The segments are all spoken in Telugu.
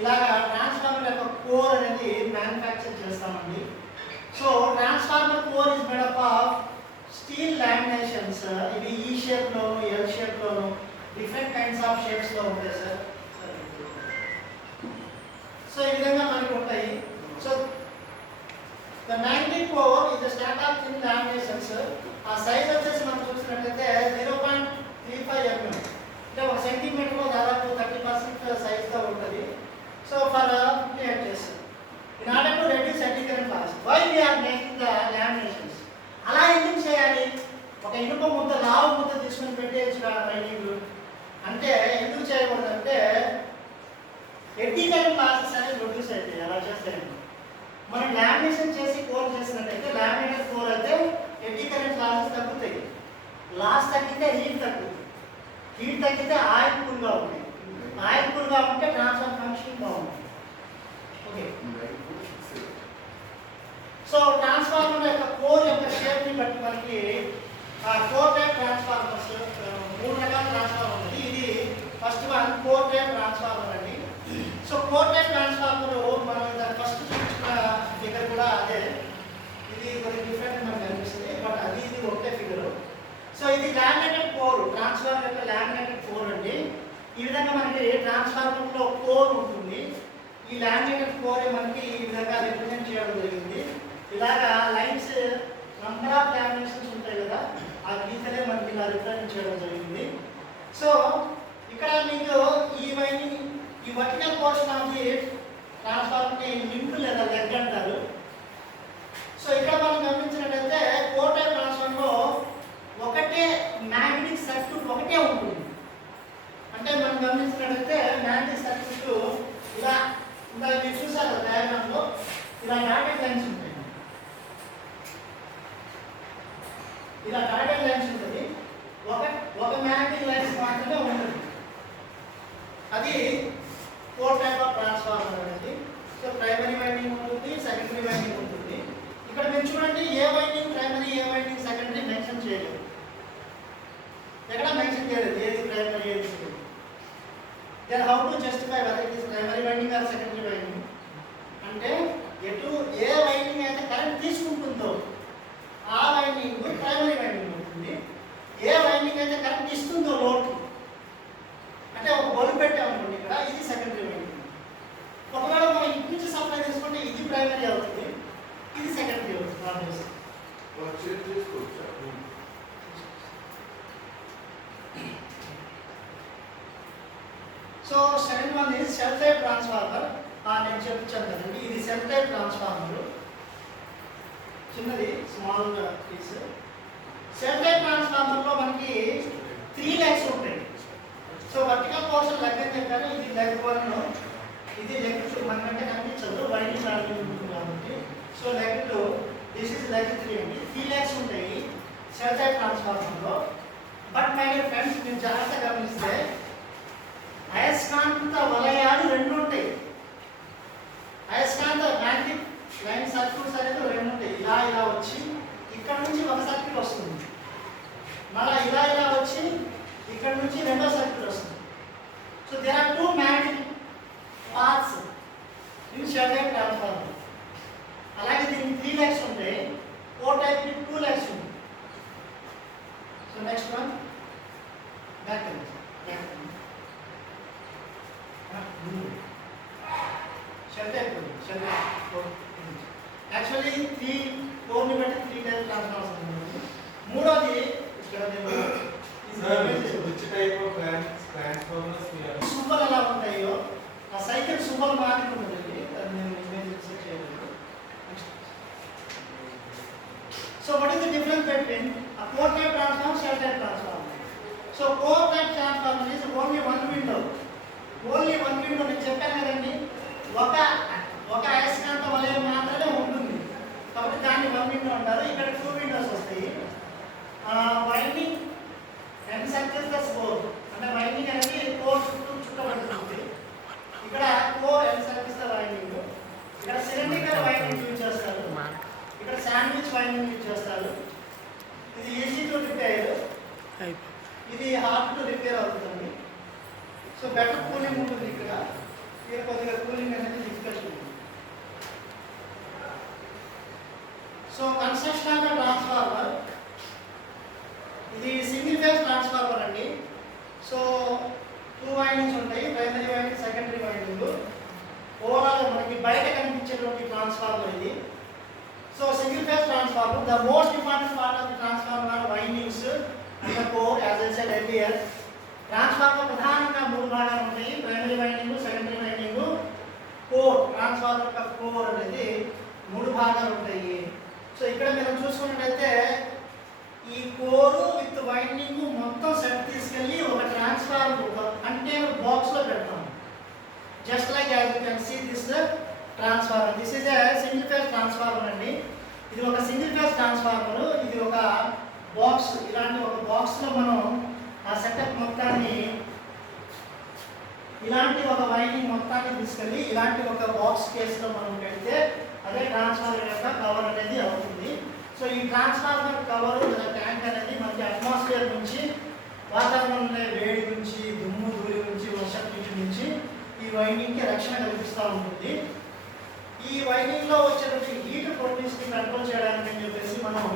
ఇలాగా ట్రాన్స్ఫార్మర్ యొక్క కోర్ అనేది మ్యానుఫ్యాక్చర్ చేస్తామండి. So transformer core is made up of steel laminations. ఇవి ఈ షేప్లోను ఎల్ షేప్లోను డిఫరెంట్ కైండ్స్ ఆఫ్ షేప్స్లో ఉంటాయి సార్. సో ఈ విధంగా మనకి ఉంటాయి. So the magnetic core is the stock of thin laminations. ఆ సైజ్ వచ్చేసి మనం చూసినట్లయితే 0.35 mm, అంటే 1 సెంటీమీటర్లో దాదాపు 30% సైజ్గా ఉంటుంది. So for 50 inches in order to reduce eddy current loss, why we are making the laminations? అలా ఎందుకు చేయాలి? ఒక ఇనుప ముద్ద లావు ముద్ద తీసుకుని పెట్టేయచ్చు రైనింగ్ అంటే ఎందుకు చేయకూడదు అంటే ఎడ్డీ కరెంట్ లాసెస్ అనేది ప్రొడ్యూస్ అవుతాయి. అలా చేస్తే మనం లామినేషన్ చేసి కోర్ చేసినట్టయితే లామినేటెడ్ కోర్ అయితే ఎడ్డీ కరెంట్ లాసెస్ తగ్గుతాయి. లాస్ తగ్గితే హీట్ తగ్గుతుంది. హీట్ తగ్గితే ఆయిల్ కూల్గా ఉంటుంది. ఆయిల్ కూల్గా ఉంటే ట్రాన్స్ఫార్మర్ ఫంక్షన్ బాగుంటుంది. ఓకే, సో ట్రాన్స్ఫార్మర్ యొక్క కోర్ యొక్క షేప్ని బట్టి మనకి కోర్ టైప్ ట్రాన్స్ఫార్మర్స్ 3 రకాల ట్రాన్స్ఫార్మర్ ఉంది. ఇది first one core type transformer అండి. సో కోర్ టైప్ ట్రాన్స్ఫార్మర్ మనం దాని ఫస్ట్ చూపించిన ఫిగర్ కూడా అదే. ఇది కొంచెం డిఫరెంట్ మనకు అనిపిస్తుంది, బట్ అది ఇది ఒకటే ఫిగర్. సో ఇది లామినేటెడ్ కోర్, ట్రాన్స్ఫార్మర్ యొక్క లామినేటెడ్ కోర్ అండి. ఈ విధంగా మనకి ట్రాన్స్ఫార్మర్లో కోర్ ఉంటుంది. ఈ లామినేటెడ్ కోర్ మనకి ఈ విధంగా రిప్రజెంట్ చేయడం జరిగింది. ఇలాగా లైన్స్ నంబర్ ఆఫ్ లామినేషన్స్ ఉంటాయి కదా, ఆ గీతలే మనకి ఇలా రిప్రజెంట్ చేయడం జరిగింది. సో ఇక్కడ మీకు ఈ వర్టికల్ పోర్షన్ ఆఫ్ ది ట్రాన్స్ఫార్మర్ని లింక్ లేదా లెగ్ అంటారు. సో ఇక్కడ మనం గమనించినట్లయితే కోర్ టైప్ ట్రాన్స్ఫార్మర్లో ఒకటే మ్యాగ్నెటిక్ సర్క్యూట్ ఒకటే ఉంటుంది. అంటే మనం గమనించినట్లయితే మ్యాగ్నెటిక్ సర్క్యూట్ ఇలా మీరు చూసారు డయాగ్రామ్లో ఇలా డాటెడ్ లైన్స్ ఉంటాయి. ఇలా డాటెడ్ లైన్స్ ఉంటుంది. ఒక మ్యాగ్నెటిక్ లైన్స్ మాత్రమే ఉంటుంది. అది కోర్ టైప్ ఆఫ్ ట్రాన్స్ఫార్మర్ అనేది. సో ప్రైమరీ వైండింగ్ ఉంటుంది, సెకండరీ వైండింగ్ ఉంటుంది. ఇక్కడ మీరు చూడండి, ఏ వైండింగ్ ప్రైమరీ, ఏ వైండింగ్ సెకండరీ మెన్షన్ చేయలేదు. ఎక్కడ మెన్షన్ చేయలేదు ఏది ప్రైమరీ ఏది secondary. Then how to justify whether it is primary winding or secondary winding అంటే ఏ వైండింగ్ అయితే కరెంట్ తీసుకుంటుందో ఆ వైండింగ్ ప్రైమరీ వైండింగ్ అవుతుంది. ఏ వైండింగ్ అయితే కరెంట్ ఇస్తుందో లోడ్కి, అంటే ఒక బల్బ్ పెట్టామనుకోండి ఇక్కడ, ఇది సెకండరీ వైండింగ్. ఒకవేళ మనం ఇటు నుంచి సప్లై చేసుకుంటే ఇది ప్రైమరీ అవుతుంది, ఇది సెకండరీ అవుతుంది. So second one is cell type transformer. నేను చెప్పించాను కదండి, ఇది సెల్ టైప్ ట్రాన్స్ఫార్మర్. చిన్నది స్మాల్ పీస్. సెల్ టైప్ ట్రాన్స్ఫార్మర్లో మనకి 3 లెగ్స్ ఉంటాయి. సో వర్టికల్ పోర్షన్ లెగ్ అని చెప్పాను, ఇది లెగ్ 1, ఇది లెగ్ 2. మనకంటే కనిపించదు, వైండింగ్ ట్రాన్స్ఫార్మర్ ఉంటుంది కాబట్టి. So leg 2, this is leg 3 అండి. 3 లెగ్స్ ఉంటాయి సెల్ టైప్ ట్రాన్స్ఫార్మర్లో. బట్ మై డియర్ ఫ్రెండ్స్, మీరు జాగ్రత్తగా గమనిస్తే అయస్కాంత వలయాలు 2 ఉంటాయి. అయస్కాంత మ్యాగ్నెటిక్ లైన్ సర్క్యూట్స్ అనేది 2 ఉంటాయి. ఇలా వచ్చి ఇక్కడ నుంచి ఒక సర్క్యూట్ వస్తుంది, మళ్ళీ ఇలా వచ్చి ఇక్కడ నుంచి రెండో సర్క్యూట్ వస్తుంది. So there are 2 magnetic paths in shell type transformer. అలాగే దీనికి 3 లెగ్స్ ఉంటాయి. కోర్ టైప్ 2 లెగ్స్ ఉంటాయి. So next one back actually 4ని బట్టి 3 టైప్ ట్రాన్స్ఫార్మర్స్ ఉంటుంది. మూడోది సుబ్బలు ఎలా ఉంటాయో ఆ సైకిల్ సుబ్బలు మాత్రం ఉంటుందండి. అది నేను ఇమేజ్ చేయలేదు. So what is the difference between a core type transformer, shell type transformer? So core type transformer is only one window. Only one window నేను చెప్పాను కదండి, ఒక అయస్కాంత వలయం మాత్రమే ఉంటుంది కాబట్టి దాన్ని 1 విండో అంటారు. ఇక్కడ 2 విండోస్ వస్తాయి. వైండింగ్ ఎన్ సర్కిల్స్ ప్లస్ కోర్, అంటే వైండింగ్ అనేది కోర్ చుట్టూ చుట్టబడుతుంది. ఇక్కడ కోర్ ఎన్ సర్కిల్స్ వైండింగ్. ఇక్కడ సిలిండ్రికల్ వైండింగ్ యూజ్ చేస్తారు, ఇక్కడ శాండ్విచ్ వైండింగ్ యూజ్ చేస్తారు. ఇది ఈజీ టు రిపేర్, ఇది హార్డ్ టు రిపేర్ అవుతుంది. సో బెటర్ కూలింగ్ ఉంటుంది ఇక్కడ. కొద్దిగా కూలింగ్ అనేది డిఫికల్ట్ ఉంది. సో కన్స్ట్రక్షన్ ఆఫ్ ట్రాన్స్ఫార్మర్, ఇది సింగిల్ ఫేజ్ ట్రాన్స్ఫార్మర్ అండి. సో 2 వైండింగ్స్ ఉంటాయి, primary winding, secondary winding. Overall మనకి బయట కనిపించేటువంటి ట్రాన్స్ఫార్మర్ ఇది. So single phase transformer, the most important part of the transformer are windings and the core. As I said earlier, transformer ప్రధానంగా 3 భాగాలు ఉంటాయి, primary winding, secondary winding, core. Transformer యొక్క కోర్ అనేది 3 భాగాలు ఉంటాయి. సో ఇక్కడ మీరు చూసుకున్నట్లయితే ఈ కోరు విత్ వైండింగ్ మొత్తం సెట్ తీసుకెళ్ళి ఒక ట్రాన్స్ఫార్మర్, ఒక కంటైనర్ బాక్స్ లో పెడతాం. Just like as you can see this transformer. This is a single phase transformer అండి. ఇది ఒక సింగిల్ ఫేజ్ ట్రాన్స్ఫార్మర్. ఇది ఒక బాక్స్, ఇలాంటి ఒక బాక్స్ లో మనం ఆ సెటప్ మొత్తాన్ని, ఇలాంటి ఒక వైండింగ్ మొత్తాన్ని తీసుకెళ్ళి ఇలాంటి ఒక బాక్స్ కేసులో మనం పెడితే అదే ట్రాన్స్ఫార్మర్ యొక్క కవర్ అనేది అవుతుంది. సో ఈ ట్రాన్స్ఫార్మర్ కవర్ లేదా ట్యాంక్ అనేది మనకి అట్మాస్ఫియర్ నుంచి, వాతావరణంలో వేడి నుంచి, దుమ్ము ధూళి నుంచి, వర్షం నుంచి ఈ వైండింగ్కి రక్షణ కల్పిస్తూ ఉంటుంది. ఈ వైండింగ్లో వచ్చేటువంటి హీట్ ప్రొడ్యూస్ని కంట్రోల్ చేయడానికి అని చెప్పేసి మనం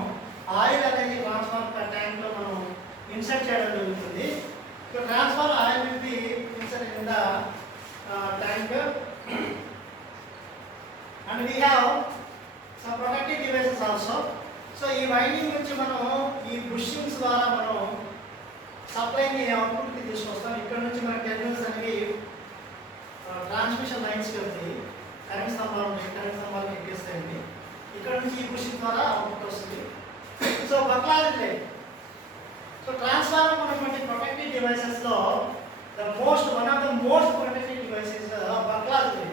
ఆయిల్ అనేది ట్రాన్స్ఫార్మర్ ట్యాంక్లో మనం ఇన్సర్ట్ చేయడం జరుగుతుంది. So transformer oil will be insert in the tank and we have some protective devices also. So ఈ వైండింగ్ నుంచి మనం ఈ బుషింగ్స్ ద్వారా మనం సప్లైని అవుట్పుట్కి తీసుకొస్తాం. ఇక్కడ నుంచి మన టెర్మినల్స్ అనేవి ట్రాన్స్మిషన్ లైన్స్కి వెళ్తాయి, కరెంట్ స్తంభాలు ఉంటాయి, కరెంట్ స్తంభాలు ఎక్కేస్తాయండి. ఇక్కడ నుంచి ఈ బుషింగ్ ద్వారా అవుట్పుట్ వస్తుంది. So Buchholz relay. So transformer ఉన్నటువంటి ప్రొటెక్టివ్ డివైసెస్లో one of the most protective devices Buchholz relay.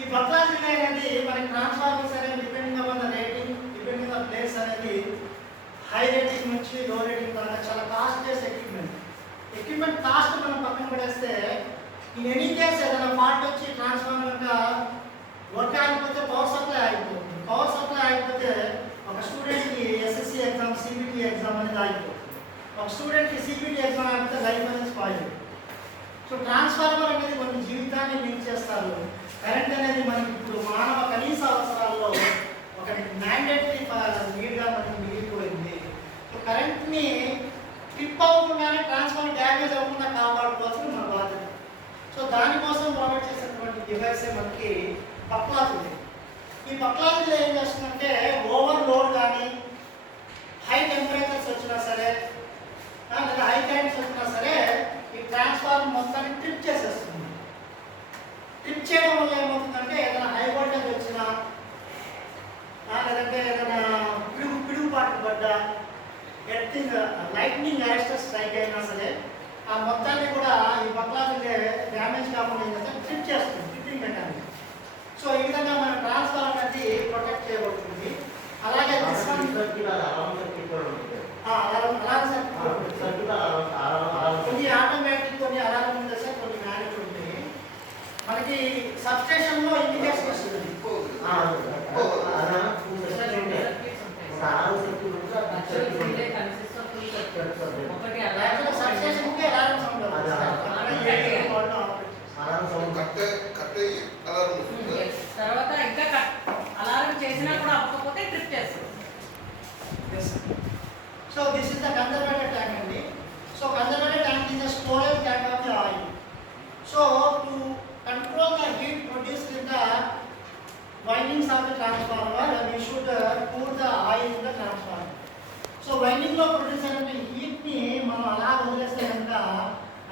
ఈ బక్లాజ్ రిలే అనేది మనకి ట్రాన్స్ఫార్మర్స్ అనేది depending on the rating, depending on place అనేది హై రేటింగ్ నుంచి లో రేటింగ్ దాకా చాలా కాస్ట్ చేసే ఎక్విప్మెంట్ కాస్ట్ మనం పక్కన పడేస్తే, ఇన్ ఎనీ కేస్ ఏదైనా ఫాల్ట్ వచ్చి ట్రాన్స్ఫార్మర్ యొక్క వర్క్ ఆగిపోతే పవర్ సప్లై ఆగిపోతుంది. పవర్ సప్లై ఆగిపోతే ఒక స్టూడెంట్కి ఎస్ఎస్సి ఎగ్జామ్, సిబిటి ఎగ్జామ్ అనేది ఆగిపోతుంది. ఒక స్టూడెంట్కి సిబిటి ఎగ్జామ్ ఆగిపోతే లైఫ్ అనేది స్పాయిల్. సో ట్రాన్స్ఫార్మర్ అనేది కొన్ని జీవితాన్ని లింక్ చేస్తారు. కరెంట్ అనేది మనకి ఇప్పుడు మానవ కనీస అవసరాల్లో ఒక మ్యాండేటరీ నీడ్గా మనకి మిగిలిపోయింది. సో కరెంట్ని ట్రిప్ అవ్వకుండానే ట్రాన్స్ఫార్మర్ డ్యామేజ్ అవ్వకుండా కాపాడుకోవాల్సిన మన బాధ్యత. సో దానికోసం ప్రొవైడ్ చేసినటువంటి డివైసే మనకి బక్లాజ్ రిలే. ఈ బక్లాజ్ రిలే ఏం చేస్తుందంటే ఓవర్ లోడ్ కానీ, హై టెంపరేచర్స్ వచ్చినా సరే, లేదా హై టైమ్స్ వచ్చినా సరే ఈ ట్రాన్స్ఫార్మర్ మొత్తాన్ని ట్రిప్ చేసేస్తుంది. ట్రిప్ చేయడం వల్ల ఏమవుతుందంటే ఏదైనా హై వోల్టేజ్ వచ్చినా, లేదంటే ఏదైనా పిడుగుపాటు పడ్డా, ఎర్తింగ్ లైట్నింగ్ అరెస్టర్ స్ట్రైక్ అయినా సరే ఆ మొత్తాన్ని కూడా ఈ బక్లాజ్ డ్యామేజ్ కాకుండా ఏంటంటే ట్రిప్ చేస్తుంది, ట్రిప్పింగ్ మెకానిజం. సో ఈ విధంగా మన ట్రాన్స్ఫార్మర్ అనేది ప్రొటెక్ట్ చేయబడుతుంది. అలాగే కొన్ని ఆటోమేటిక్, కొన్ని అలారం ఉంటాయి, కొన్ని మ్యాన్యువల్ ఉంటాయి. మనకి సబ్స్టేషన్లో ఇండికేషన్ వస్తుంది. తర్వాత ఇంకా అలారం చేసినా కూడా అవ్వకపోతే ట్రిప్ చేస్తారు. So this is the conservator tank అండి. So conservator tank is the storage tank of the oil. So to control the heat produced in the windings of the transformer we should cool the oil in the transformer. So winding లో ప్రొడ్యూస్ అయిన హీట్ ని మనం అలా వదిలేస్తే కనుక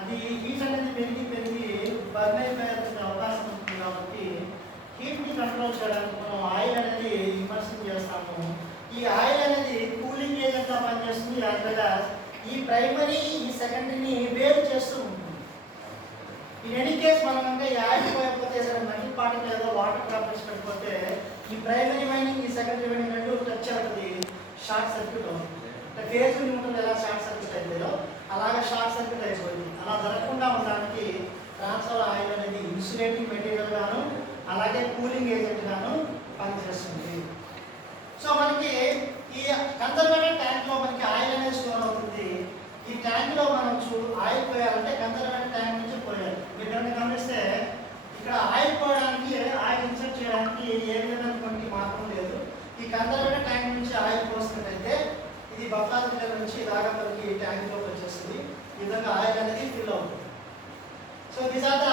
అది హీట్ అనేది పెరిగి బర్న్ అయిపోయే అవకాశం ఉంటుంది. కాబట్టి హీట్ ని కంట్రోల్ చేయడానికి మనం ఆయిల్ అనేది ఇమర్షన్ చేస్తాము. ఈ ఆయిల్ అనేది కూలింగ్ ఏజెంట్ గా పనిచేస్తుంది. యాజ్ వెల్ యాజ్ ఈ ప్రైమరీ, ఈ సెకండరీని వేరు చేస్తూ ఉంటుంది. ఇన్ ఎనీ కేస్ మనం అంటే ఈ ఆయిల్ పోయకపోతే మనీ పార్టికల్ ఏదో వాటర్ డ్రాప్లెట్స్ పడిపోతే ఈ ప్రైమరీ వైండింగ్, ఈ సెకండరీ వైండింగ్ రెండు టచ్ అవుతుంది, షార్ట్ సర్క్యూట్ అవుతుంది. అంటే ఫేజ్ ఉంటుంది ఎలా షార్ట్ సర్క్యూట్ అయిపోయిందో అలాగే షార్ట్ సర్క్యూట్ అయిపోయింది. అలా జరగకుండా ఉండడానికి ట్రాన్స్ఫర్ ఆయిల్ అనేది ఇన్సులేటింగ్ మెటీరియల్ గాను అలాగే కూలింగ్ ఏజెంట్ గాను పనిచేస్తుంది. సో మనకి ఈ కన్జర్వేటర్ ట్యాంక్ లో మనకి ఆయిల్ అనేది స్టోర్ అవుతుంది. ఈ ట్యాంక్ లో మనం ఆయిల్ పోయాలంటే కన్జర్వేటర్ ట్యాంక్ నుంచి పోయాలి. మీరు గమనిస్తే ఇక్కడ కన్వర్టర్ ట్యాంక్ నుంచి ఆయిల్ పోసినట్టయితే ఇది బఫర్ ఫిల్టర్ నుంచి ఇలాగా మనకి ట్యాంక్లోకి వచ్చేస్తుంది. ఈ విధంగా ఆయిల్ అనేది ఫిల్ అవుతుంది. So these are the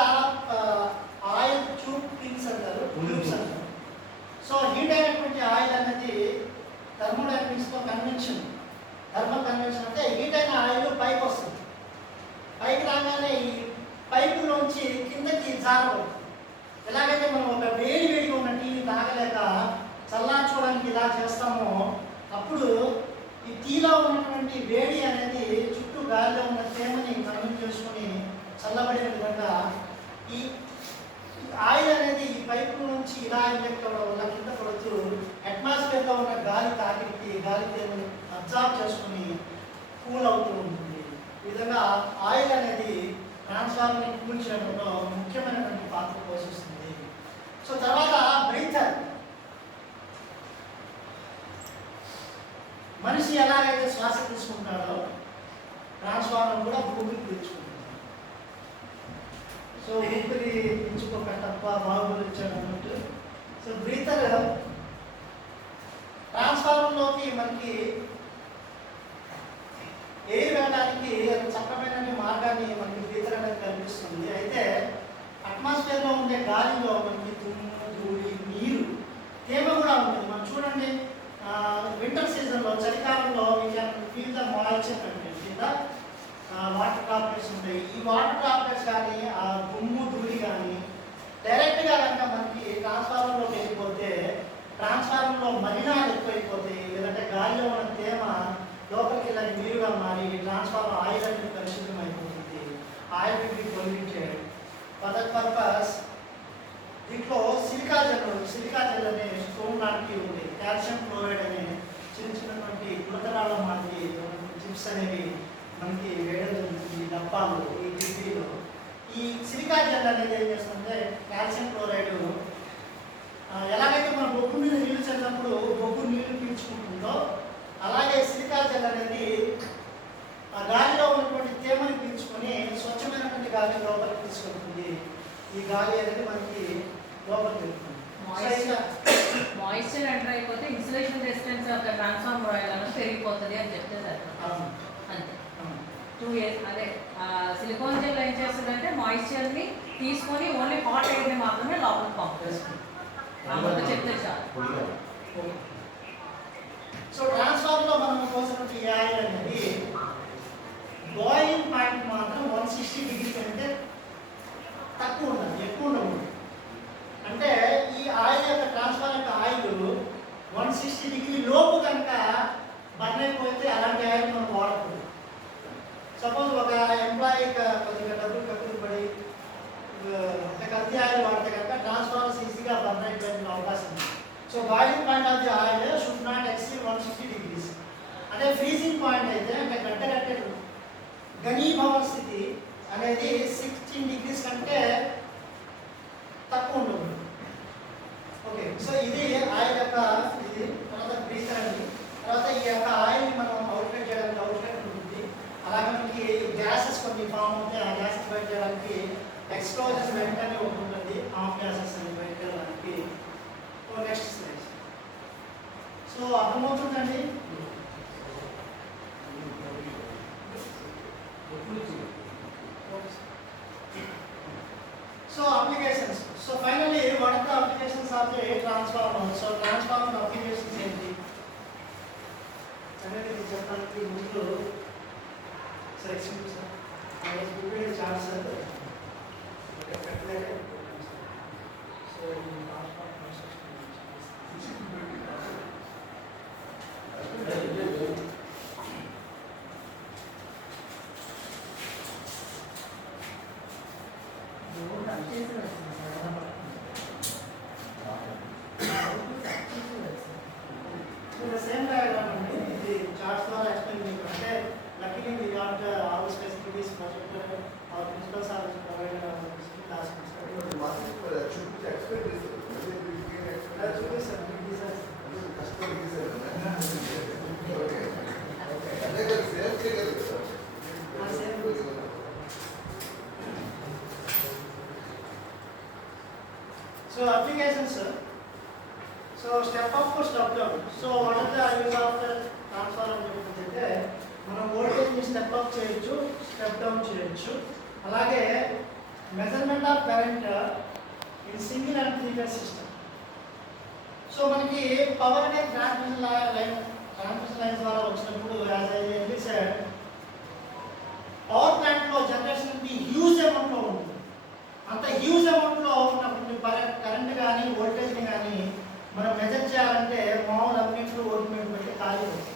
oil tube pins అంటారు, ట్యూబ్స్ అంటారు. సో హీట్ అయినటువంటి ఆయిల్ అనేది థర్మోడైనమిక్స్లో కన్వెన్షన్, థర్మల్ కన్వెన్షన్ అంటే హీట్ అయిన ఆయిల్ పైకి వస్తుంది. పైకి రాగానే ఈ పైపులోంచి కిందకి జారబడుతుంది. ఎలాగైతే మనం ఒక వేడిగా ఉన్న టీని తాగలేక చల్లార్చుకోవడానికి ఇలా చేస్తామో, అప్పుడు ఈ టీలో ఉన్నటువంటి వేడి అనేది చుట్టూ గాలిలో ఉన్న తేమని కన్వర్ట్ చేసుకొని చల్లబడే విధంగా ఈ ఆయిల్ అనేది ఈ పైపు నుంచి ఇలా ఇంజెక్ట్ అవ్వడం వల్ల కింద పడుతూ అట్మాస్ఫియర్లో ఉన్న గాలి తాకిడికి గాలి తేమని అబ్జార్బ్ చేసుకుని కూల్ అవుతూ ఉంటుంది. ఈ విధంగా ఆయిల్ అనేది ట్రాన్స్ఫార్మర్ని కూల్ చేయడంలో ముఖ్యమైనటువంటి పాత్ర పోషిస్తుంది. సో తర్వాత బ్రీతర్. మనిషి ఎలాగైతే శ్వాస తీసుకుంటాడో ట్రాన్స్ఫార్మర్ కూడా ఊపిరి పీల్చుకుంటుంది. సో ఊపిరి పీల్చుకోక తప్ప బాగులు ఇచ్చాడు అన్నట్టు. సో బ్రీతర్ ట్రాన్స్ఫార్మర్లోకి మనకి ఎయిర్ వెళ్ళడానికి చక్కమైన మార్గాన్ని మనకి బ్రీతర్ అనేది కల్పిస్తుంది. అయితే అట్మాస్ఫియర్లో ఉండే గాలిలో మనకి దుమ్ము, ధూళి, నీరు, తేమ కూడా ఉంటుంది. మనం చూడండి, వింటర్ సీజన్లో చలికాలంలో ఫీల్ ద మాయిశ్చర్ కంటెంట్ కింద వాటర్ డ్రాప్లెట్స్ ఉంటాయి. ఈ వాటర్ డ్రాప్లెట్స్ కానీ ఆ దుమ్ము, ధూళి కానీ డైరెక్ట్గా కనుక మనకి ట్రాన్స్ఫార్మర్లోకి వెళ్ళిపోతే ట్రాన్స్ఫార్మర్లో మలినాలు ఎక్కువైపోతాయి. లేదంటే గాలిలో ఉన్న తేమ లోపలికి ఇలా నీరుగా మారి ట్రాన్స్ఫార్మర్ ఆయిల్ అనేది కలుషితం అయిపోతుంది. Oil will be polluted. For that purpose దీంట్లో సిలికా జెల్ అనే స్టోన్ లాంటివి ఉంది. కాల్షియం క్లోరైడ్ అనే చిన్నటువంటి గుణకరాల మాదిరి చిప్స్ అనేవి మనకి వేయడం ఈ డబ్బాలు, ఈ కిటికీలో. ఈ సిలికా జెల్ అనేది ఏం చేస్తుందంటే కాల్షియం క్లోరైడ్ ఎలాగైతే మనం బొగ్గు మీద నీళ్లు చల్లినప్పుడు బొగ్గు నీళ్లు పీల్చుకుంటుందో, అలాగే సిలికా జెల్ అనేది ఆ గాలిలో ఉన్నటువంటి తేమని పీల్చుకొని స్వచ్ఛమైనటువంటి గాలి లోపలికి తీసుకుంటుంది. ఈ గాలి అనేది మనకి లోపలికి వెళ్తుంది. మాయిశ్చర్ ఎంటర్ అయిపోతే insulation resistance of the transformer oil అనేది పెరిగిపోతుంది అని చెప్తే సరిపోతుంది. అంతే. 2 years అదే సిలికాన్ జెల్ ఏం చేస్తుందంటే మాయిశ్చర్ని తీసుకొని ఓన్లీ హాట్ ఎయిర్ని మాత్రమే లోపలికి పంప్ చేస్తుంది. అంత చెప్తే చాలు. సో ట్రాన్స్ఫార్మర్లో మనం కోసినటువంటి ఈ ఆయిల్ అనేది బాయిలింగ్ పాయింట్ మాత్రం 160 డిగ్రీ కంటే తక్కువ ఉండాలి, ఎక్కువ ఉండకూడదు. అంటే ఈ ఆయిల్ యొక్క ట్రాన్స్ఫార్మర్ యొక్క ఆయిల్ 160 డిగ్రీ లోపు కనుక బర్న్ అయిపోతే అలాంటి ఆయిల్ మనం వాడకూడదు. సపోజ్ ఒక ఎంప్లాయీ కొద్దిగా డబ్బులు కక్కులు పడి కల్తీ ఆయిల్ వాడితే కనుక ట్రాన్స్ఫార్మర్స్ ఈజీగా బర్న్ అయిపోయే అవకాశం ఉంది. So boiling point of the oil should not exceed 160 degrees. అదే ఫ్రీజింగ్ పాయింట్ అయితే అంటే గడ్డగట్టే ఘనీభవన స్థితి అనేది 16 డిగ్రీస్ కంటే తక్కువ ఉండదు. ఓకే, సో ఇది ఆయిల్ యొక్క ఇది తర్వాత బ్రీతర్ అండి. తర్వాత ఈ యొక్క ఆయిల్ని మనం అవుట్లెట్ చేయడానికి అవుట్లెట్ ఉంటుంది. అలాగే మనకి గ్యాసెస్ కొన్ని ఫామ్ అవుతాయి. ఆ గ్యాసెస్ బయట చేయడానికి ఎక్స్ప్లోజన్ వెంటనే ఒకటి ఉంటుంది. ఆఫ్ గ్యాసెస్ అని బయట చేయడానికి. Next slide. సో అర్థమవుతుందండి. So applications. So finally, what are the applications of the transformer? So transformer applications ఏంటి అనేది చెప్పడానికి ముందు sir excuse sir prepare chart sir so same diagram అండి. ఇది చార్ట్స్ ద్వారా ఎక్స్ప్లెయిన్ చేయాలంటే luckily we got all the specificities projector or principles are provided on this class. So applications. So step up step down. So what are the use of the transformer అని చెప్పేసి మనం వోల్టేజ్ని స్టెప్ అప్ చేయొచ్చు, స్టెప్ డౌన్ చేయొచ్చు. అలాగే measurement of current in single and three phase system. So మనకి పవర్ అనేది ట్రాన్స్మిషన్ లైన్స్ ద్వారా వచ్చినప్పుడు as I early said power ప్లాంట్లో జనరేషన్ అనేది హ్యూజ్ అమౌంట్లో ఉంటుంది. అంత హ్యూజ్ అమౌంట్లో ఉన్నప్పుడు కరెంట్ కానీ వోల్టేజ్ని కానీ మనం మెజర్ చేయాలంటే మామూలు అన్నింటిలో ఓల్ట్మీటర్ పెట్టి ఖాళీ వస్తుంది.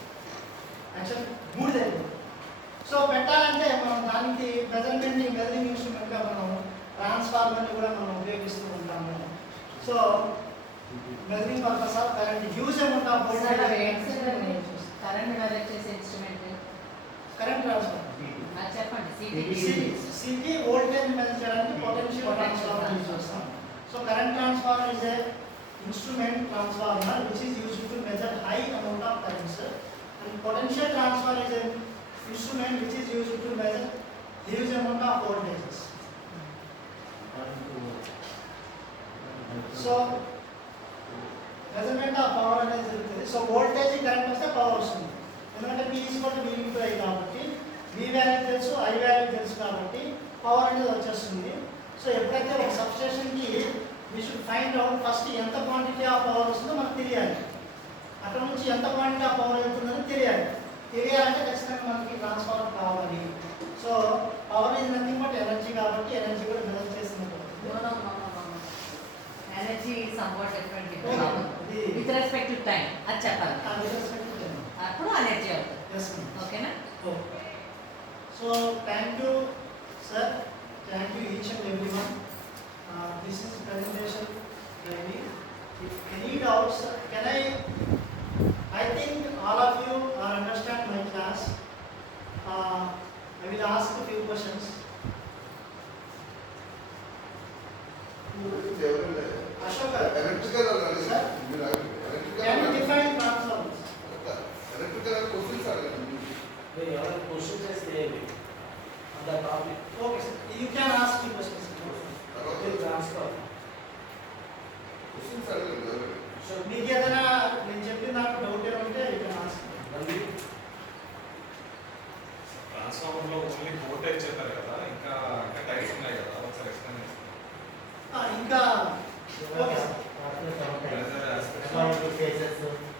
యాక్చువల్ మూడుదైంది. సో పెట్టాలంటే మనం దానికి మెజరింగ్ ఇన్స్ట్రుమెంట్గా మనం ట్రాన్స్ఫార్మర్ని కూడా మనం ఉపయోగిస్తూ ఉంటాము. So measuring purpose of current huge amount of current measure చేసే ఇన్స్ట్రుమెంట్ కరెంట్ ట్రాన్స్ఫార్మర్ చెప్పండి. సిటీ వోల్టేజ్ మెజర్ చేయడానికి పొటెన్షియల్ ట్రాన్స్ఫార్మర్ యూజ్ చేస్తాం. So current transformer is a instrument transformer which is used to measure high amount of currents, and potential transformer is an instrument which is used to measure huge amount of voltages. So measurement of power అనేది జరుగుతుంది. సో వోల్టేజ్ కరెంట్ వస్తే పవర్ వస్తుంది. ఎందుకంటే P = V × I కాబట్టి V వాల్యూ తెలుసు, I వాల్యూ తెలుసు కాబట్టి పవర్ అనేది వచ్చేస్తుంది. సో ఎప్పుడైతే ఒక సబ్స్టేషన్కి we should find out first ఎంత క్వాంటిటీ ఆఫ్ పవర్ వస్తుందో మనకు తెలియాలి. అక్కడ నుంచి ఎంత క్వాంటిటీ ఆఫ్ పవర్ వెళ్తుందని తెలియాలంటే ఖచ్చితంగా మనకి ట్రాన్స్ఫార్మర్ కావాలి. So power is nothing but energy కాబట్టి ఎనర్జీ కూడా మెజర్ చేసినప్పుడు energy somewhat different with respect to time అది చెప్పాలి. అప్పుడు ఎనర్జీ అవుతుంది. ఓకేనా? So thank you sir, thank you each and everyone. This is presentation ready. If any doubts, can I think all of you understand my class. I will ask a few questions. Ashok, electrical sir, can you define transformers? Electrical questions are there. Other questions is there on the topic. Okay, sir. You can ask me questions. Transfer. questions are there. So మీకు ఏదైనా నేను చెప్పిన నాకు డౌట్ ఏమంటే యూ కెన్ ఆస్క్. ట్రాన్స్ఫార్మర్లో ఓన్లీ వోల్టేజ్ చెప్పారు కదా, ఇంకా టైప్స్ ఉన్నాయి కదా, ఒకసారి ఎక్స్ప్లెయిన్ చేస్తాను. ఇంకా okay sir. According to phases,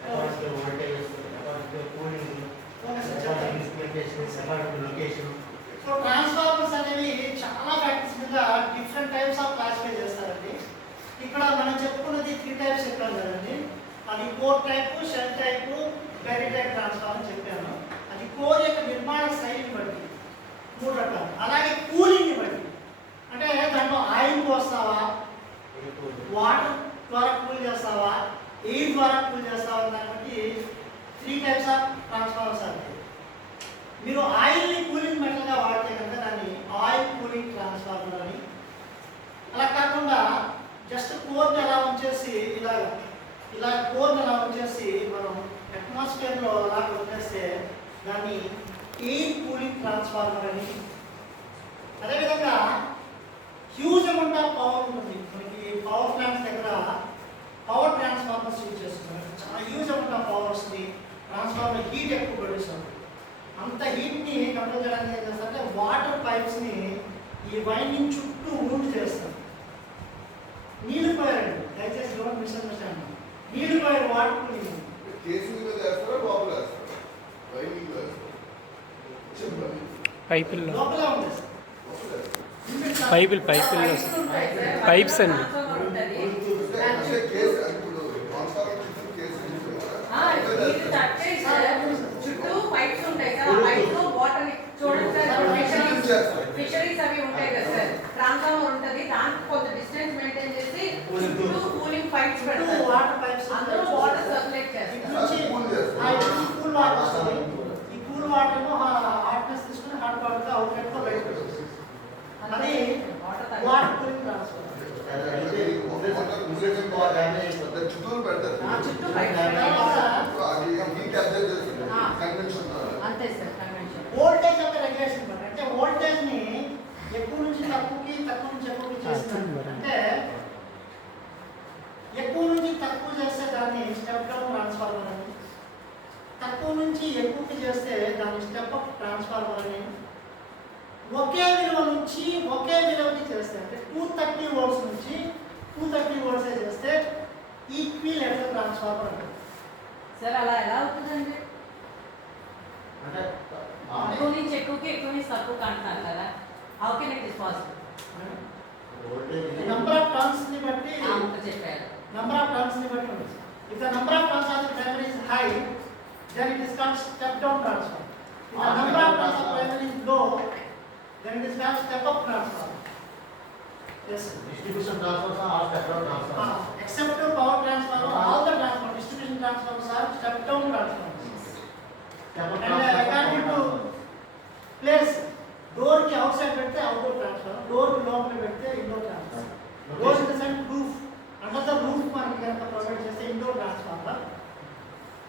according to voltages, according to cooling, according to implementations, according to location. So transformers అనేవి చాలా ఫ్యాక్టర్స్ మీద డిఫరెంట్ టైప్స్ ఆఫ్ క్లాసిఫై చేస్తారండి. ఇక్కడ మనం చెప్పుకున్నది 3 టైప్స్ చెప్పాను కదండి. అది core type, shell type, berry type transformer చెప్పాను. అది కోర్ యొక్క నిర్మాణ శైలిని బట్టి 3 రకాలు. అలాగే కూలింగ్ని బట్టి, అంటే దాంట్లో ఆయిల్ పోస్తావా, వాటర్ ద్వారా కూల్ చేస్తావా, ఎయిర్ ద్వారా కూల్ చేస్తావా, దాన్ని బట్టి 3 టైప్స్ ఆఫ్ ట్రాన్స్ఫార్మర్స్ ఉంటాయి. మీరు ఆయిల్ని కూలింగ్ మెటల్గా వాడితే కనుక దాన్ని ఆయిల్ కూలింగ్ ట్రాన్స్ఫార్మర్ అని. అలా కాకుండా జస్ట్ కోర్ని అలా ఉంచేసి ఇలా కోర్ని అలా ఉంచేసి మనం అట్మాస్ఫియర్లో అలా ఉంచేస్తే దాన్ని ఎయిర్ కూలింగ్ ట్రాన్స్ఫార్మర్ అని. అదేవిధంగా హ్యూజ్ అమౌంట్ ఆఫ్ పవర్ ఉంటుంది. మనకి పవర్ ప్లాంట్స్ దగ్గర పవర్ ట్రాన్స్ఫార్మర్స్ యూజ్ చేస్తున్నారు. చాలా హ్యూజ్ అమౌంట్ ఆఫ్ పవర్ వస్తుంది. ట్రాన్స్ఫార్మర్ హీట్ ఎక్కువ ప్రొడ్యూస్ అవుతుంది. అంత హీట్ని కంట్రోల్ చేయడానికి ఏం చేస్తారంటే వాటర్ పైప్స్ని ఈ వైండింగ్ చుట్టూ రూట్ చేస్తారు. నీళ్ళు పోయారండి, దయచేసి డోంట్ మిస్అండర్స్టాండ్. నీళ్ళు పోయారు వాటర్ కూలింగ్. కేసింగ్ మీద వేస్తారా, లోపల వేస్తారా? వైండింగ్ వేస్తారా? చెప్పండి. పైపుల్లో లోపల ఉంది సార్. పైపుల్లో పైప్స్ అండి. అంటే కేసు ఇప్పుడు ట్రాన్స్ఫార్మర్ కేసు చుట్టూ పైప్స్ ఉంటాయి కదా, పైప్స్ లో వాటర్ చూడండి సార్. ఫిషరీస్ అవి ఉంటాయి కదా సార్, ట్రాన్స్ఫార్మర్ ఉంటుంది, దానికి కొంత డిస్టెన్స్ మెయింటైన్ చేసి చుట్టూ కూలింగ్ పైప్స్ పెడతారు. వాటర్ పైప్స్ అందులో వాటర్ సర్క్యులేట్ చేస్తారు. కూల్ వాటర్ వస్తుంది. ఈ కూల్ వాటర్ హాట్నెస్ తీసుకుని హాట్ వాటర్ అవుట్లెట్ తో బయట పెట్టేస్తారు. అది వాటర్ కూలింగ్ ట్రాన్స్ఫార్మర్. చుట్టూరు పెడతారు. చుట్టూ పైప్స్ అంతే సార్. కన్వెన్షన్ వోల్టేజ్ యొక్క రెగ్యులేషన్ బట్టి, అంటే వోల్టేజ్ ని ఎక్కువ నుంచి తక్కువకి, తక్కువ నుంచి ఎక్కువకి చేస్తున్నారు. అంటే ఎక్కువ నుంచి తక్కువ చేస్తే దాన్ని ట్రాన్స్ఫార్మర్ అని ఒకే విలువ నుంచి ఒకే విలువకి చేస్తే అంటే 230 వోల్ట్స్ నుంచి 230 వోల్ట్స్ చేస్తే ఈక్విలెంట్ ట్రాన్స్ఫార్మర్ అంటారు. సార్ అలా ఎలా అవుతుందండి? అంటే ఎక్కువ నుంచి ఎక్కువకి ఎక్కువ నుంచి తక్కువ అంటున్నారు కదా, how can it is possible? Voltage number of turns ని బట్టి చెప్పారు. number of turns ని బట్టి ఉంటుంది. If the number of turns of the primary is high, then it is called step down transformer. If the number of turns of primary is low, then it is called step up transformer. Yes. Distribution transformers are step down transformers. Except for power transformer, all the transformers, distribution transformers are step down transformers. And according to place, door ki outside pedte outdoor transformer, door ki lopala pedte indoor transformer. Door in the sense roof. Under the roof మనకి కనుక ప్రొవైడ్ చేస్తే ఇండోర్ ట్రాన్స్ఫార్మర్,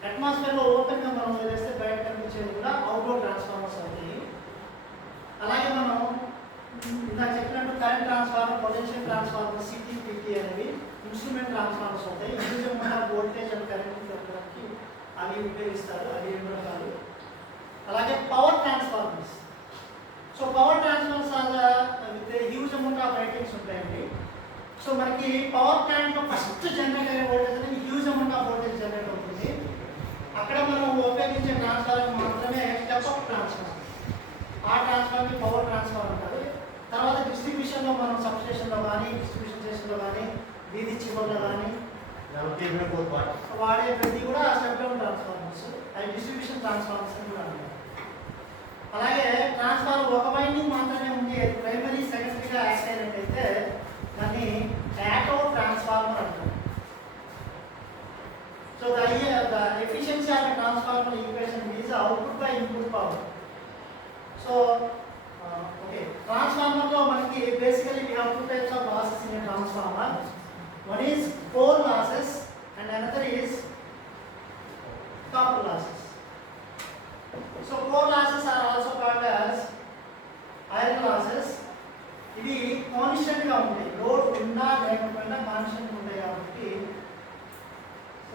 అట్మాస్ఫియర్ లో ఓపెన్ గా మనం వదిలేస్తే బయట కనిపించేది కూడా అవుట్డోర్ ట్రాన్స్ఫార్మర్స్ అవుతాయి. అలాగే మనం ఇందాక చెప్పినట్టు కరెంట్ ట్రాన్స్ఫార్మర్, పొటెన్షియల్ ట్రాన్స్ఫార్మర్, సిటీపీటీ అనేవి ఇన్స్ట్రుమెంట్ ట్రాన్స్ఫార్మర్స్ అవుతాయి. ఇండివిజువల్ వోల్టేజ్ అండ్ కరెంట్ చెప్పడానికి అవి ఉపయోగిస్తారు, అవి రెండు రకాలు. అలాగే power transformers. So power transformers with huge amount of ratings ఉంటాయండి. సో మనకి పవర్ ప్లాంట్ లో ఫస్ట్ జనరేట్ అయ్యే వోల్టేజ్ అనేది huge amount of voltage generate అవుతుంది. అక్కడ మనం ఉపయోగించే ట్రాన్స్ఫార్మర్ మాత్రమే స్టెప్ అప్ ట్రాన్స్ఫార్మర్. ఆ ట్రాన్స్ఫార్మర్ పవర్ ట్రాన్స్ఫార్మర్ అంటారు. తర్వాత డిస్ట్రిబ్యూషన్ లో మనం సబ్ స్టేషన్ లో కానీ, డిస్ట్రిబ్యూషన్ స్టేషన్ లో కానీ, వీధి చివరిలో కానీ వాడే ప్రతి కూడా స్టెప్ డౌన్ ట్రాన్స్ఫార్మర్స్, అవి డిస్ట్రిబ్యూషన్ ట్రాన్స్ఫార్మర్స్ అని కూడా అంటారు. అలాగే ట్రాన్స్ఫార్మర్ ఒక వైండింగ్ మాత్రమే ఉంది, ప్రైమరీ సెకండరీగా యాక్ట్ అయినట్టయితే దాన్ని ఆటో ట్రాన్స్ఫార్మర్ అంటారు. So the efficiency of a transformer equation is output by input power. So okay, transformer lo manaki basically we have two types of losses in a transformer. One is core losses and another is copper losses. So core losses are also called as iron losses. ఇవి కాన్స్టెంట్ గా ఉంటాయి, లోడ్ ఉన్నా లేకపోయినా కాన్స్టెంట్ ఉంటాయి కాబట్టి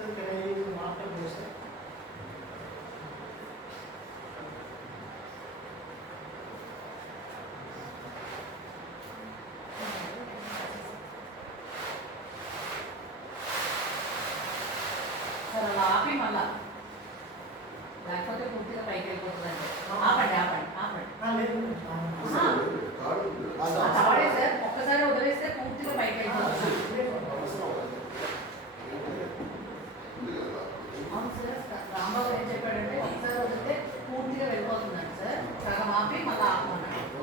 ఇక్కడ మార్కెట్ చేస్తే సార్ అలా ఆపి మళ్ళా లేకపోతే పూర్తిగా పైకి వెళ్ళిపోతుందండి. ఆపండి ఆపండి ఆపండి. ఆపండి సార్, ఒక్కసారి వదిలేస్తే పూర్తిగా పైకి వెళ్ళిపోతుంది. అవును సార్, రాంబాబు ఏం చెప్పాడంటే ఒకసారి వదిలితే పూర్తిగా వెళ్ళిపోతుందండి సార్, సగం ఆపి మళ్ళీ ఆపమన్నాడు.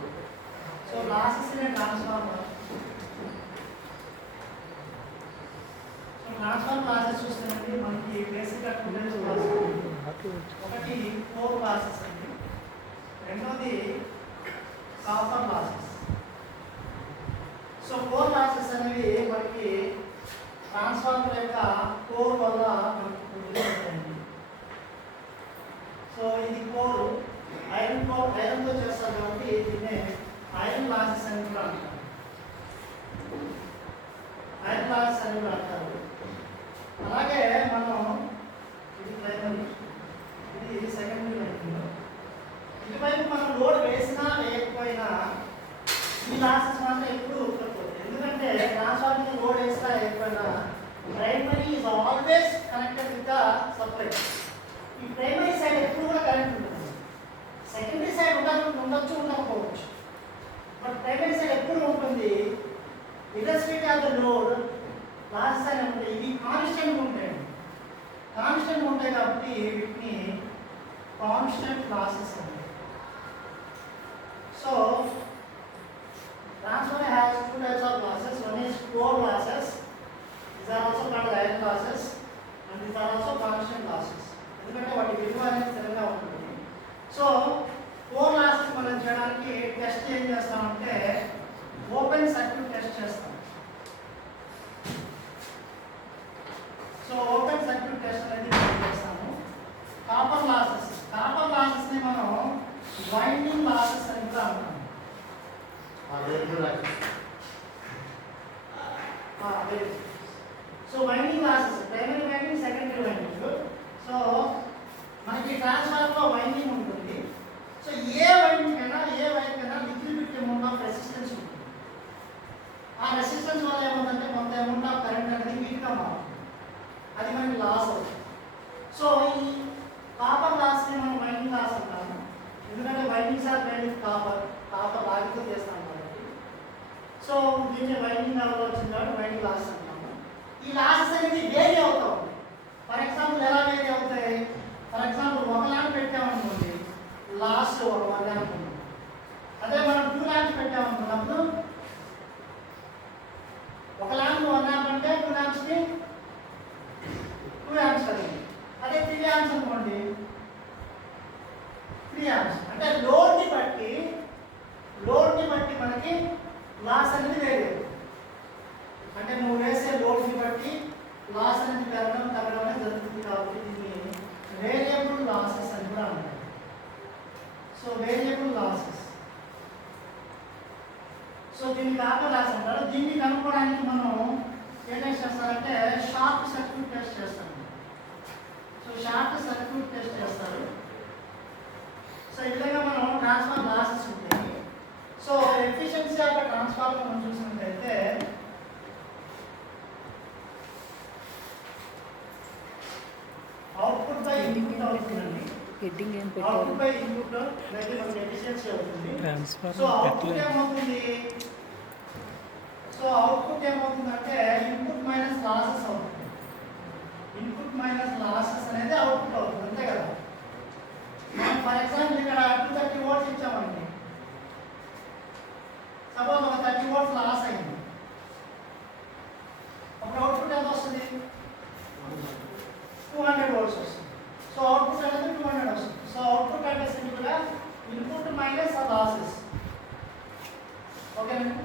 So losses in transformer. So transformer losses చూస్తానండి మనకి బేసిక్గా టూ టైప్స్ లాసెస్. ఒకటి కోర్ లాసెస్ అండి, రెండోది copper losses. So core losses అనేవి మనకి ట్రాన్స్ఫార్మర్ యొక్క కోర్ వల్ల మనకి ఉంటాయండి. సో ఇది కోర్, ఐరన్తో చేస్తారు కాబట్టి దీన్నే ఐరన్ లాసెస్ అని కూడా అంటారు. ఐరన్ లాసెస్ అని కూడా అంటారు. అలాగే మనం ఇది ప్రైమరీ, ఇది సెకండరీ వైపు. ఇటువైపు మనం లోడ్ వేసినా వేయకపోయినా ఈ లాసెస్ మాత్రం ఎప్పుడు ఉత్పత్తి. ఎందుకంటే ట్రాన్స్ఫార్మర్ లోడ్ వేసినా వేయకపోయినా primary is always connected with the supply. ఈ ప్రైమరీ సైడ్ ఎప్పుడు కూడా కరెంట్ ఉంటుంది, సెకండరీ సైడ్ ఉండొచ్చు ఉండకపోవచ్చు, బట్ ప్రైమరీ సైడ్ ఎప్పుడు ఉంటుంది. Irrespective of the load losses అనేవి ఉంటాయి. ఇవి కాన్స్టెంట్గా ఉంటాయండి, కాన్స్టెంట్గా ఉంటాయి కాబట్టి వీటిని కాన్స్టెంట్ లాసెస్ అంటారు. So transformer has two types of losses. One is core losses. These are also called iron losses, and these are also constant losses. ఎందుకంటే వాటి విలువ అనేది స్థిరంగా ఉంటుంది. సో కోర్ లాసెస్ మనం చేయడానికి టెస్ట్ ఏం చేస్తామంటే ఓపెన్ సర్క్యూట్ టెస్ట్ చేస్తాం. సో ఓపెన్ సర్క్యూట్ టెస్ట్ అనేది మనం చేస్తాము. కాపర్ లాసెస్, కాపర్ లాసెస్ ని మనం వైండింగ్ లాసెస్ అని కూడా అంటాం. So winding losses, primary winding, secondary winding. So మనకి ట్రాన్స్ఫార్మర్ లో వైండింగ్ ఉంటుంది. సో ఏ వైండింగ్ కైనా little bit amount of resistance ఉంటుంది. ఆ రెసిస్టెన్స్ వల్ల ఏమవుతుందంటే కొంత అమౌంట్ ఆఫ్ కరెంట్ అనేది వీక్గా మారుతుంది, అది మనకి లాస్ అవుతుంది. సో ఈ కాపర్ లాస్ని మనం వైండింగ్ లాస్ అంటాము, ఎందుకంటే windings are made with copper రాగితో చేస్తాం కాబట్టి. సో దీన్ని వైండింగ్ లెవెల్ వచ్చింది కాబట్టి వైండింగ్ లాస్ అంటాము. ఈ లాసెస్ అనేది వేరీ అవుతా ఉంటాయి. ఫర్ ఎగ్జాంపుల్ ఎలా వేరీ అవుతాయి? ఫర్ ఎగ్జాంపుల్ 1 ల్యాంప్ పెట్టామనుకోండి, లాస్ 1 ల్యాంప్ ఉంది. అదే మనం 2 ల్యాంప్స్ పెట్టామనుకున్నప్పుడు 1 ల్యాంప్ 1 ల్యాంప్ అంటే 2 ల్యాంప్స్కి 2 ల్యాంప్స్ అయింది. అదే 3 ల్యాంప్స్ అనుకోండి 3 ల్యాంప్స్. అంటే లోడ్ని బట్టి మనకి లాస్ అనేది వేరే. అంటే నువ్వు వేసే లోడ్ని బట్టి లాస్ అనేది పెరగడం తగ్గడం అనేది జరుగుతుంది కాబట్టి దీన్ని వేరియబుల్ లాసెస్ అని కూడా అంటారు. So variable losses. సో దీన్ని కాపర్ లాస్ అంటారు. దీన్ని కనుక్కోవడానికి మనం ఏం చేస్తారంటే షార్ట్ సర్క్యూట్ టెస్ట్ చేస్తాం. సో షార్ట్ సర్క్యూట్ టెస్ట్ చేస్తారు. సో ఈ విధంగా మనం ట్రాన్స్ఫార్మర్ లాసెస్ ఉంటాయి. సో ఎఫిషియన్సీ ఆఫ్ ట్రాన్స్ఫార్మర్ మనం చూసినట్లయితే అవుట్పుట్ బై ఇన్పుట్ అవుతుందండి. హెడ్డింగ్ ఏం అవుట్పుట్ బై ఇన్పుట్ అనేది మనకి ఎఫిషియన్సీ అవుతుంది. ట్రాన్స్ఫార్మర్ సో అవుట్పుట్ పెట్టలేదు. ఏమవుతుంది? సో అవుట్పుట్ ఏమవుతుందంటే ఇన్పుట్ మైనస్ లాసెస్ అవుతుంది. ఇన్పుట్ మైనస్ లాసెస్ అనేది అవుట్పుట్ అవుతుంది, అంతే కదా. మనం ఫర్ ఎగ్జాంపుల్ ఇక్కడ 230 వోల్ట్స్ ఇచ్చామండి. సపోజ్ ఒక 30 వోల్ట్స్ లాస్ అయింది, అప్పుడు అవుట్పుట్ ఎంత వస్తుంది? 200 వోల్ట్స్ వస్తుంది. సో అవుట్పుట్ అనేది 200 వస్తుంది. సో అవుట్పుట్ అంటే సింపుల్గా ఇన్పుట్ మైనస్ లాసెస్. ఓకేనండి.